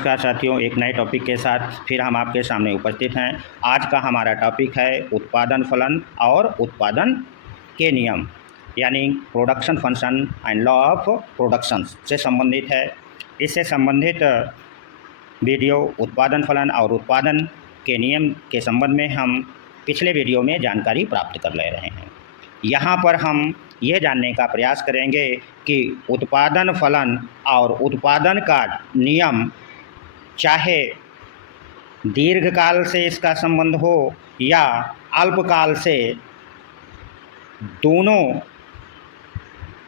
नमस्कार साथियों, एक नए टॉपिक के साथ फिर हम आपके सामने उपस्थित हैं। आज का हमारा टॉपिक है उत्पादन फलन और उत्पादन के नियम, यानी production function and law of production से संबंधित है। इससे संबंधित वीडियो उत्पादन फलन और उत्पादन के नियम के संबंध में हम पिछले वीडियो में जानकारी प्राप्त कर ले रहे हैं। यहाँ पर हम ये जानने का प्रयास करेंगे कि उत्पादन फलन और उत्पादन का नियम चाहे दीर्घकाल से इसका संबंध हो या अल्पकाल से, दोनों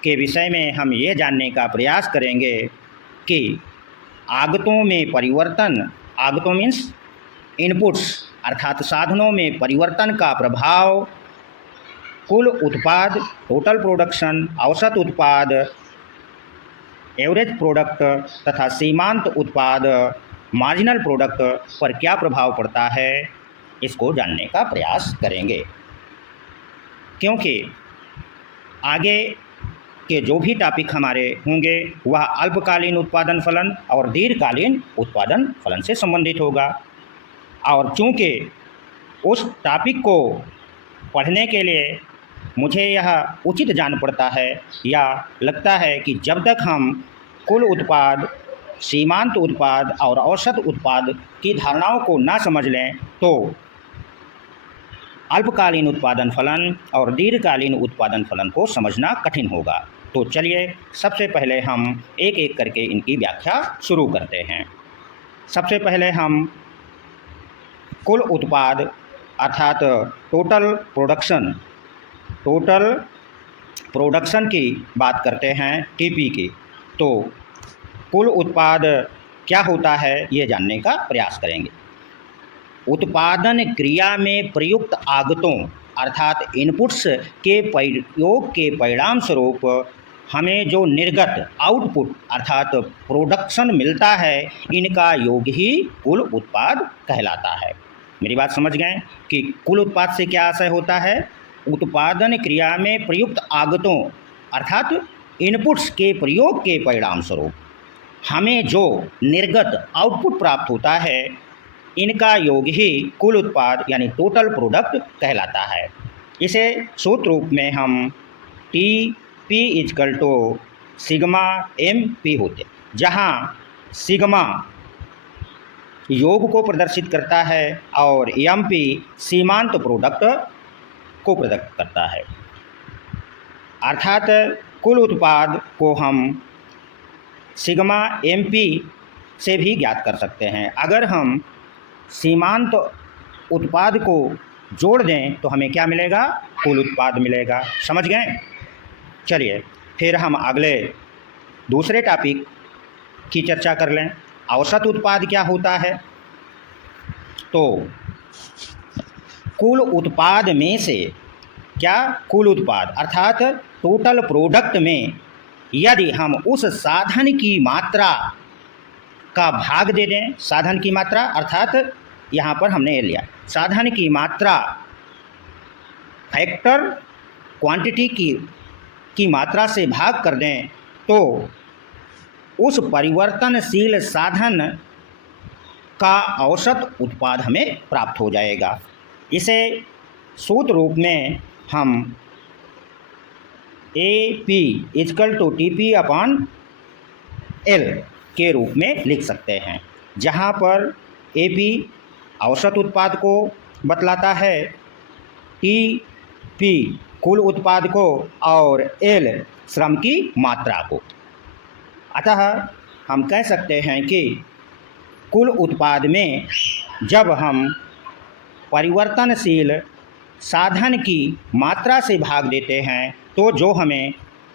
के विषय में हम ये जानने का प्रयास करेंगे कि आगतों में परिवर्तन, आगतों मीन्स इनपुट्स अर्थात साधनों में परिवर्तन का प्रभाव कुल उत्पाद, टोटल प्रोडक्शन, औसत उत्पाद, एवरेज प्रोडक्ट तथा सीमांत उत्पाद, मार्जिनल प्रोडक्ट पर क्या प्रभाव पड़ता है, इसको जानने का प्रयास करेंगे। क्योंकि आगे के जो भी टॉपिक हमारे होंगे वह अल्पकालीन उत्पादन फलन और दीर्घकालीन उत्पादन फलन से संबंधित होगा। और चूँकि उस टॉपिक को पढ़ने के लिए मुझे यह उचित जान पड़ता है या लगता है कि जब तक हम कुल उत्पाद, सीमांत उत्पाद और औसत उत्पाद की धारणाओं को ना समझ लें तो अल्पकालीन उत्पादन फलन और दीर्घकालीन उत्पादन फलन को समझना कठिन होगा। तो चलिए सबसे पहले हम एक एक करके इनकी व्याख्या शुरू करते हैं। सबसे पहले हम कुल उत्पाद अर्थात टोटल प्रोडक्शन की बात करते हैं, टीपी की। तो कुल उत्पाद क्या होता है ये जानने का प्रयास करेंगे। उत्पादन क्रिया में प्रयुक्त आगतों अर्थात इनपुट्स के प्रयोग के परिणाम स्वरूप हमें जो निर्गत आउटपुट अर्थात प्रोडक्शन मिलता है, इनका योग ही कुल उत्पाद कहलाता है। मेरी बात समझ गए कि कुल उत्पाद से क्या आशय होता है? उत्पादन क्रिया में प्रयुक्त आगतों अर्थात इनपुट्स के प्रयोग के परिणाम स्वरूप हमें जो निर्गत आउटपुट प्राप्त होता है, इनका योग ही कुल उत्पाद यानी टोटल प्रोडक्ट कहलाता है। इसे सूत्र रूप में हम T P = sigma M P होते, जहाँ सिग्मा योग को प्रदर्शित करता है और एम पी सीमांत प्रोडक्ट को प्रदत्त करता है। अर्थात कुल उत्पाद को हम सिग्मा एम पी से भी ज्ञात कर सकते हैं। अगर हम सीमांत उत्पाद को जोड़ दें तो हमें क्या मिलेगा? कुल उत्पाद मिलेगा। समझ गए? चलिए फिर हम अगले दूसरे टॉपिक की चर्चा कर लें। औसत उत्पाद क्या होता है? तो कुल उत्पाद में से क्या, कुल उत्पाद अर्थात टोटल प्रोडक्ट में यदि हम उस साधन की मात्रा का भाग दे दें, साधन की मात्रा अर्थात यहाँ पर हमने ये लिया साधन की मात्रा फैक्टर क्वांटिटी की मात्रा से भाग कर दें, तो उस परिवर्तनशील साधन का औसत उत्पाद हमें प्राप्त हो जाएगा। इसे सूत्र रूप में हम AP = TP/L के रूप में लिख सकते हैं, जहाँ पर AP औसत उत्पाद को बतलाता है, TP कुल उत्पाद को और L श्रम की मात्रा को। अतः हम कह सकते हैं कि कुल उत्पाद में जब हम परिवर्तनशील साधन की मात्रा से भाग देते हैं तो जो हमें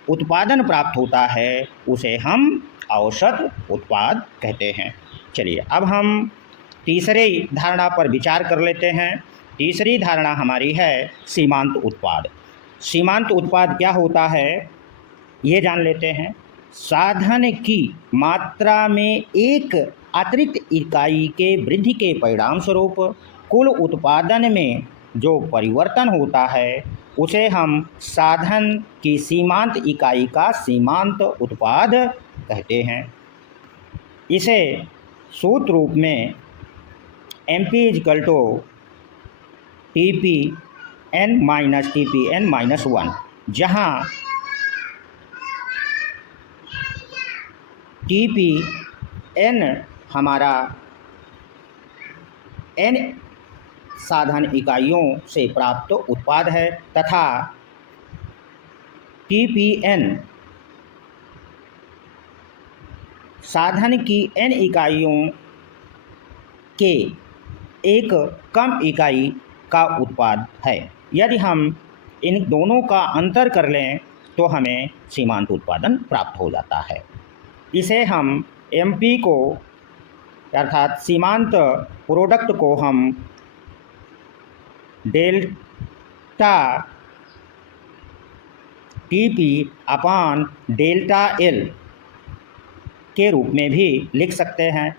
उत्पादन प्राप्त होता है उसे हम औसत उत्पाद कहते हैं। चलिए अब हम तीसरी धारणा पर विचार कर लेते हैं। तीसरी धारणा हमारी है सीमांत उत्पाद। सीमांत उत्पाद क्या होता है ये जान लेते हैं। साधन की मात्रा में एक अतिरिक्त इकाई के वृद्धि के परिणाम स्वरूप कुल उत्पादन में जो परिवर्तन होता है उसे हम साधन की सीमांत इकाई का सीमांत उत्पाद कहते हैं। इसे सूत्र रूप में MP is equal to TPN minus TPN minus 1, जहाँ TPN हमारा N साधन इकाइयों से प्राप्त उत्पाद है तथा TPN साधन की N इकाइयों के एक कम इकाई का उत्पाद है। यदि हम इन दोनों का अंतर कर लें तो हमें सीमांत उत्पादन प्राप्त हो जाता है। इसे हम MP को अर्थात सीमांत प्रोडक्ट को हम डेल्टा TP अपान डेल्टा L के रूप में भी लिख सकते हैं।